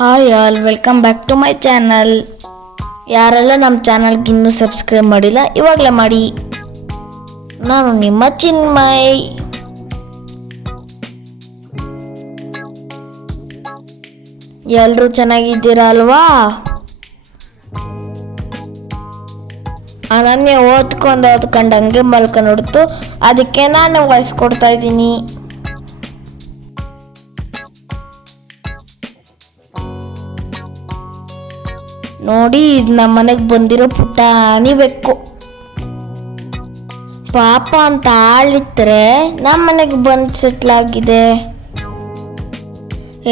Hi all, welcome back to my channel. ಯಾರೆಲ್ಲ ನಮ್ಮ ಚಾನಲ್ಗೆ ಇನ್ನೂ ಸಬ್ಸ್ಕ್ರೈಬ್ ಮಾಡಿಲ್ಲ ಇವಾಗಲೇ ಮಾಡಿ. ನಾನು ನಿಮ್ಮ ಚಿನ್ಮಯ್. ಎಲ್ಲರೂ ಚೆನ್ನಾಗಿದ್ದೀರಾ ಅಲ್ವಾ? ಅನನ್ಯ ಓದ್ಕೊಂಡು ಹಂಗೆ ಮಲ್ಕೊಂಡ್ಬಿಡ್ತು, ಅದಕ್ಕೆ ನಾನು ವಾಯ್ಸ್ ಕೊಡ್ತಾ ಇದ್ದೀನಿ. ನೋಡಿ, ಇದು ನಮ್ಮ ಮನೆಗೆ ಬಂದಿರೋ ಪುಟಾಣಿ ಬೆಕ್ಕು. ಪಾಪ ಅಂತ ಆಳಿದ್ರೆ ನಮ್ಮ ಮನೆಗೆ ಬಂದು ಸೆಟ್ಲ್ ಆಗಿದೆ.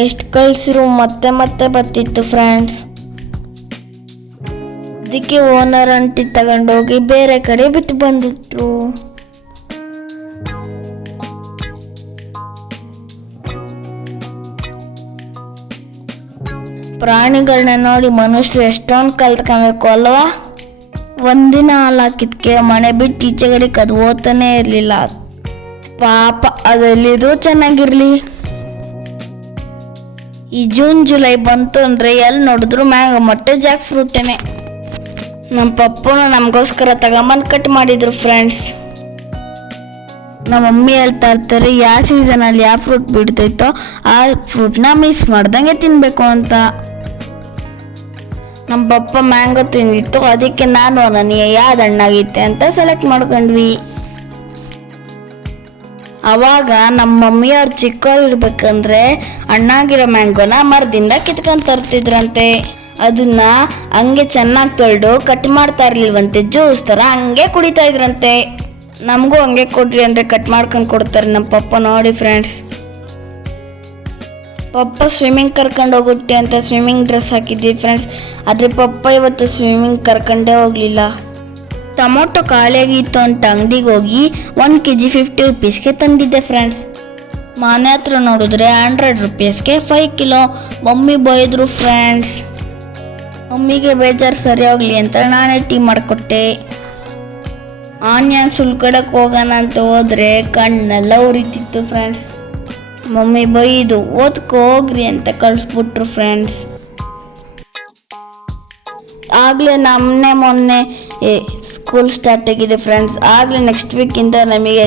ಎಷ್ಟು ಕಳ್ಸಿರು ಮತ್ತೆ ಮತ್ತೆ ಬರ್ತಿತ್ತು ಫ್ರೆಂಡ್ಸ್. ಅದಕ್ಕೆ ಓನರ್ ಅಂಟಿ ತಗೊಂಡೋಗಿ ಬೇರೆ ಕಡೆ ಬಿಟ್ಟು ಬಂದಿಟ್ರು. ಪ್ರಾಣಿಗಳನ್ನ ನೋಡಿ ಮನುಷ್ಯರು ಎಷ್ಟೊಂದು ಕಲ್ತ್ಕೊಬೇಕು ಅಲ್ವಾ? ಒಂದಿನ ಹಾಲು ಹಾಕಿದ್ಕೆ ಮನೆ ಬಿಟ್ಟು ಈಚೆಗಡೆ ಅದು ಓದ್ತಾನೆ ಇರಲಿಲ್ಲ. ಪಾಪ, ಅದೆಲ್ಲಿದ್ರು ಚೆನ್ನಾಗಿರ್ಲಿ. ಈ ಜೂನ್ ಜುಲೈ ಬಂತು ಅಂದರೆ ಎಲ್ಲಿ ನೋಡಿದ್ರು ಮ್ಯಾಂಗೋ ಮತ್ತೆ ಜಾಕ್ ಫ್ರೂಟೇನೆ. ನಮ್ಮ ಪಪ್ಪನ ನಮಗೋಸ್ಕರ ತಗೊಂಬಂದು ಕಟ್ ಮಾಡಿದ್ರು ಫ್ರೆಂಡ್ಸ್. ನಮ್ಮ ಮಮ್ಮಿ ಹೇಳ್ತಾ ಇರ್ತಾರೆ, ಯಾವ ಸೀಸನಲ್ಲಿ ಯಾವ ಫ್ರೂಟ್ ಬಿಡ್ತೈತೋ ಆ ಫ್ರೂಟ್ನ ಮಿಸ್ ಮಾಡ್ದಂಗೆ ತಿನ್ನಬೇಕು ಅಂತ. ನಮ್ಮ ಪಪ್ಪ ಮ್ಯಾಂಗೋ ತಿಂದಿತ್ತು, ಅದಕ್ಕೆ ನಾನು ನನಗೆ ಯಾವ್ದು ಹಣ್ಣಾಗಿತ್ತೆ ಅಂತ ಸೆಲೆಕ್ಟ್ ಮಾಡ್ಕೊಂಡ್ವಿ. ಅವಾಗ ನಮ್ಮ ಮಮ್ಮಿಯವ್ರು ಚಿಕ್ಕವ್ರು ಇರ್ಬೇಕಂದ್ರೆ ಹಣ್ಣಾಗಿರೋ ಮ್ಯಾಂಗೋನ ಮರದಿಂದ ಕಿತ್ಕೊಂಡು ತರ್ತಿದ್ರಂತೆ. ಅದನ್ನ ಹಂಗೆ ಚೆನ್ನಾಗಿ ತೊಳೆದು ಕಟ್ ಮಾಡ್ತಾ ಇರ್ಲಿಲ್ವಂತೆ, ಜ್ಯೂಸ್ ಥರ ಹಂಗೆ ಕುಡಿತಾ ಇದ್ರಂತೆ. ನಮಗೂ ಹಂಗೆ ಕೊಡ್ರಿ ಅಂದರೆ ಕಟ್ ಮಾಡ್ಕೊಂಡು ಕೊಡ್ತಾರೆ ನಮ್ಮ ಪಪ್ಪ. ನೋಡಿ ಫ್ರೆಂಡ್ಸ್, ಪಪ್ಪ ಸ್ವಿಮ್ಮಿಂಗ್ ಕರ್ಕೊಂಡು ಹೋಗುತ್ತೆ ಅಂತ ಸ್ವಿಮ್ಮಿಂಗ್ ಡ್ರೆಸ್ ಹಾಕಿದ್ವಿ ಫ್ರೆಂಡ್ಸ್. ಆದರೆ ಪಪ್ಪ ಇವತ್ತು ಸ್ವಿಮ್ಮಿಂಗ್ ಕರ್ಕೊಂಡೇ ಹೋಗಲಿಲ್ಲ. ಟೊಮೊಟೊ ಖಾಲಿಯಾಗಿತ್ತು ಅಂತ ಅಂಗಡಿಗೆ ಹೋಗಿ 1 kg 50 rupeesಗೆ ತಂದಿದ್ದೆ ಫ್ರೆಂಡ್ಸ್. ಮನೆ ಹತ್ರ ನೋಡಿದ್ರೆ 100 rupeesಗೆ 5 kilo. ಮಮ್ಮಿ ಬೈದ್ರು ಫ್ರೆಂಡ್ಸ್. ಮಮ್ಮಿಗೆ ಬೇಜಾರು ಸರಿ ಹೋಗ್ಲಿ ಅಂತ ನಾನೇ ಟೀ ಮಾಡಿಕೊಟ್ಟೆ. ಆನಿಯನ್ಸ್ ಉಳ್ಕೊಡಕ್ಕೆ ಹೋಗೋಣ ಅಂತ ಹೋದ್ರೆ ಕಣ್ಣೆಲ್ಲ ಉರಿತಿತ್ತು ಫ್ರೆಂಡ್ಸ್. ಮಮ್ಮಿ ಬೈದು ಓದ್ಕೊ ಹೋಗ್ರಿ ಅಂತ ಕಳಿಸ್ಬಿಟ್ರು ಫ್ರೆಂಡ್ಸ್. ಆಗಲೇ ನಮ್ಮನೆ ಮೊನ್ನೆ ಸ್ಕೂಲ್ ಸ್ಟಾರ್ಟ್ ಆಗಿದೆ ಫ್ರೆಂಡ್ಸ್. ಆಗಲೇ ನೆಕ್ಸ್ಟ್ ವೀಕಿಂದ ನಮಗೆ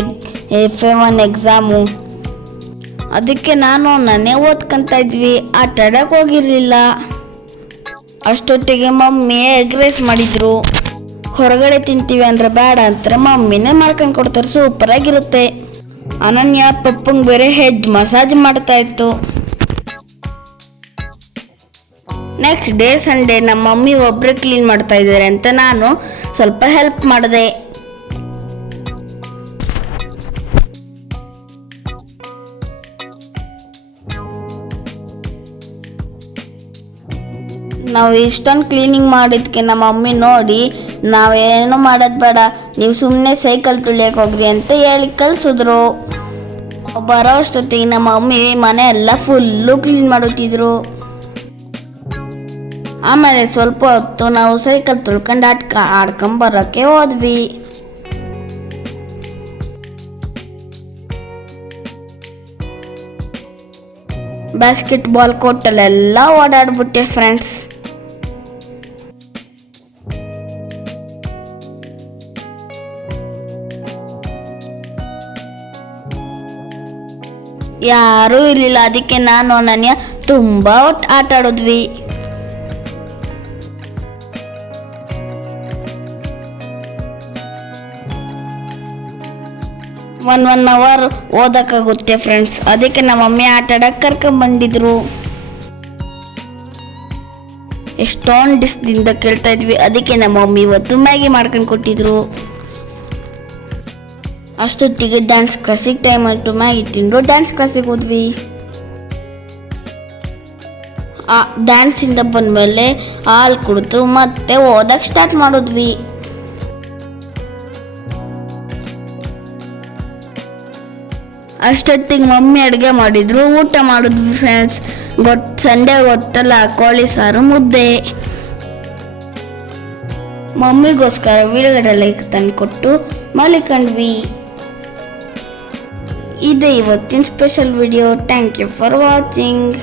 FA1 ಎಕ್ಸಾಮು. ಅದಕ್ಕೆ ನಾನು ನಾನೇ ಓದ್ಕೊಂತ ಇದ್ವಿ, ಆಟ ಆಡಕ್ಕೆ ಹೋಗಿರಲಿಲ್ಲ. ಅಷ್ಟೊತ್ತಿಗೆ ಮಮ್ಮಿ ಎಗ್ ರೈಸ್ ಮಾಡಿದ್ರು. ಹೊರಗಡೆ ತಿಂತೀವಿ ಅಂದರೆ ಬೇಡ ಅಂತಾರೆ, ಮಮ್ಮಿನೇ ಮಾಡ್ಕೊಂಡು ಕೊಡ್ತಾರೆ, ಸೂಪರಾಗಿರುತ್ತೆ. ಅನನ್ಯ ಪಪ್ಪಂಗೆ ಬೇರೆ ಹೆಡ್ ಮಸಾಜ್ ಮಾಡ್ತಾ ಇತ್ತು. ನೆಕ್ಸ್ಟ್ ಡೇ ಸಂಡೇ ನಮ್ಮ ಮಮ್ಮಿ ಒಬ್ಬರೇ ಕ್ಲೀನ್ ಮಾಡ್ತಾ ಇದ್ದಾರೆ ಅಂತ ನಾನು ಸ್ವಲ್ಪ ಹೆಲ್ಪ್ ಮಾಡಿದೆ. ನಾವು ಇಷ್ಟೊಂದು ಕ್ಲೀನಿಂಗ್ ಮಾಡಿದ್ಕೆ ನಮ್ಮ ಮಮ್ಮಿ ನೋಡಿ, ನಾವೇನು ಮಾಡೋದು ಬೇಡ, ನೀವು ಸುಮ್ಮನೆ ಸೈಕಲ್ ತುಳಿಯಕ್ಕೆ ಹೋಗ್ರಿ ಅಂತ ಹೇಳಿ ಕಳಿಸಿದ್ರು. ಬರೋ ಅಷ್ಟೊತ್ತಿಗೆ ನಮ್ಮ ಮಮ್ಮಿ ಮನೆ ಎಲ್ಲ ಫುಲ್ಲು ಕ್ಲೀನ್ ಮಾಡುತ್ತಿದ್ರು. ಆಮೇಲೆ ಸ್ವಲ್ಪ ಹೊತ್ತು ನಾವು ಸೈಕಲ್ ತುಳ್ಕೊಂಡು ಆಡ್ಕೊಂಬರೋಕ್ಕೆ ಹೋದ್ವಿ. ಬಾಸ್ಕೆಟ್ಬಾಲ್ ಕೋರ್ಟಲ್ಲೆಲ್ಲ ಓಡಾಡ್ಬಿಟ್ಟೆ ಫ್ರೆಂಡ್ಸ್. ಯಾರೂ ಇರಲಿಲ್ಲ, ಅದಕ್ಕೆ ನಾನು ಅನನ್ಯ ತುಂಬ ಆಟ ಆಡಿದ್ವಿ. ಒನ್ ಅವರ್ ಓದಕ್ಕಾಗುತ್ತೆ ಫ್ರೆಂಡ್ಸ್. ಅದಕ್ಕೆ ನಮ್ಮ ಮಮ್ಮಿ ಆಟ ಆಡಕ್ಕೆ ಕರ್ಕೊಂಬಂದಿದ್ರು. ಎಷ್ಟೊಂದು ದಿವಸದಿಂದ ಕೇಳ್ತಾ ಇದ್ವಿ, ಅದಕ್ಕೆ ನಮ್ಮ ಮಮ್ಮಿ ಇವತ್ತು ಮ್ಯಾಗಿ ಮಾಡ್ಕೊಂಡು ಕೊಟ್ಟಿದ್ರು. ಅಷ್ಟೊತ್ತಿಗೆ ಡ್ಯಾನ್ಸ್ ಕ್ಲಾಸಿಗೆ ಟೈಮ್ ಆಯಿತು. ಮ್ಯಾಗಿ ತಿಂದು ಡ್ಯಾನ್ಸ್ ಕ್ಲಾಸಿಗೆ ಹೋದ್ವಿ. ಡ್ಯಾನ್ಸಿಂದ ಬಂದಮೇಲೆ ಹಾಲು ಕುಡಿದು ಮತ್ತೆ ಓದಕ್ಕೆ ಸ್ಟಾರ್ಟ್ ಮಾಡಿದ್ವಿ. ಅಷ್ಟೊತ್ತಿಗೆ ಮಮ್ಮಿ ಅಡುಗೆ ಮಾಡಿದ್ರು, ಊಟ ಮಾಡಿದ್ವಿ ಫ್ರೆಂಡ್ಸ್. ಸಂಡೇ ಗೊತ್ತಲ್ಲ, ಕೋಳಿ ಸಾರು ಮುದ್ದೆ. ಮಮ್ಮಿಗೋಸ್ಕರ ವಿಡಿಯೋಗಡೆ ಲೈಕ್ ತಂದು ಕೊಟ್ಟು ಮಲಿಕೊಂಡ್ವಿ. ಇದೇ ಇವತ್ತಿನ special video. Thank you for watching.